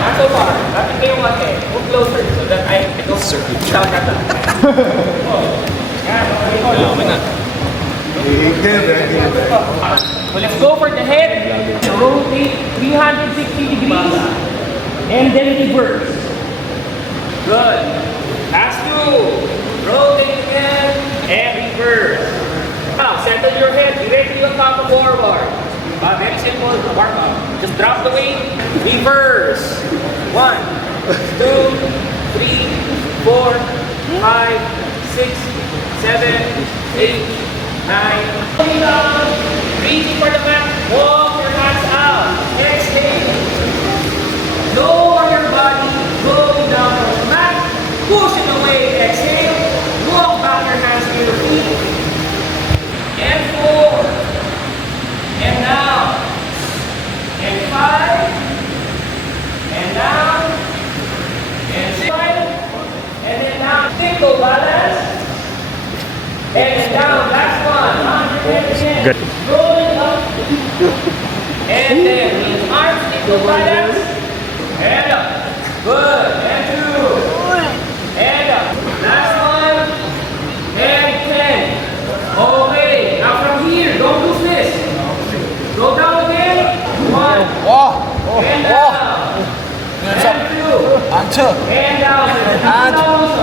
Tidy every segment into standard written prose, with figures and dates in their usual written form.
not so far. Lapit kayo konti. Move closer so that I don't shout at that. Okay na. So let's go for the head. Rotate 360 degrees. And then reverse. Good. Last two. Rotate again. And reverse. Now, settle your head directly on top of forward. Very simple. Warm up. Just drop the weight. Reverse. 1, 2, 3, 4, 5, 6, 7, 8, 9. Pulling down. Reaching for the mat. Walk your hands out. Exhale. Lower your body. Going down on the mat. Push it away. Exhale. Walk back your hands to your feet. And 4. And down. And 5. And down. And 6. And then down. Single balance. And then down. Last one. 110%. Good. Rolling up. And then with arms, single balance. And up. Good. And 2. And up. Last one. And 10. Okay. Now from here, don't lose this. Go down again. 1. And down. And 2. And down.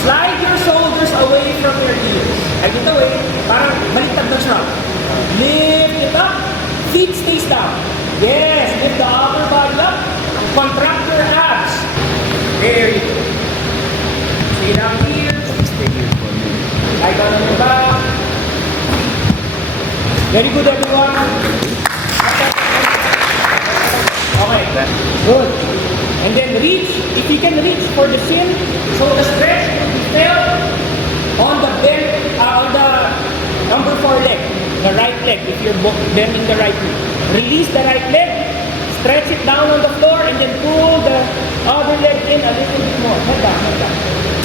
Slide your shoulders away from your ears. Ay, dito parang baliktad na siya. Lift it up. Feet stays down. Yes, lift the upper body up. Contract your abs. There you go. Stay down here. Stay here for a minute. Lie down on your back. Very good, everyone. Okay, good. And then reach, if you can reach for the shin, so the stretch will be felt on the on the number 4 leg, the right leg, if you're bending the right knee. Release the right leg, stretch it down on the floor, and then pull the other leg in a little bit more. Head down, head down.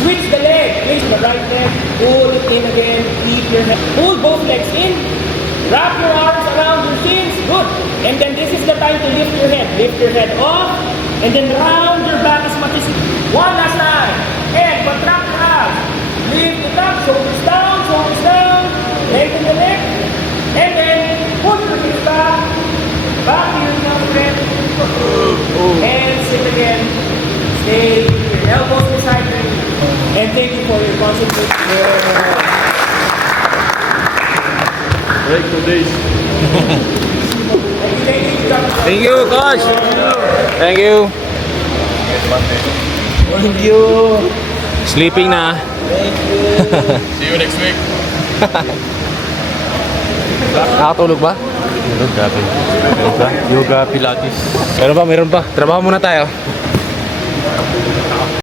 Switch the leg, place the right leg, pull it in again, keep your head. Pull both legs in, wrap your arms around your shins, good. And then this is the time to lift your head. Lift your head off, and then round your back as much as you can. One last time. And contract your abs. Lift it up, shoulders down, lengthen the neck. And then push your hips back to your friend. And sit again. Stay with your elbows beside you. And thank you for your concentration. Break the days. Thank Thank you, coach. Thank you. Thank you. Sleeping na. See you next week. Nakatulog ba? Meron, grabe. Yoga, Pilates. Meron pa. Trabaho muna tayo.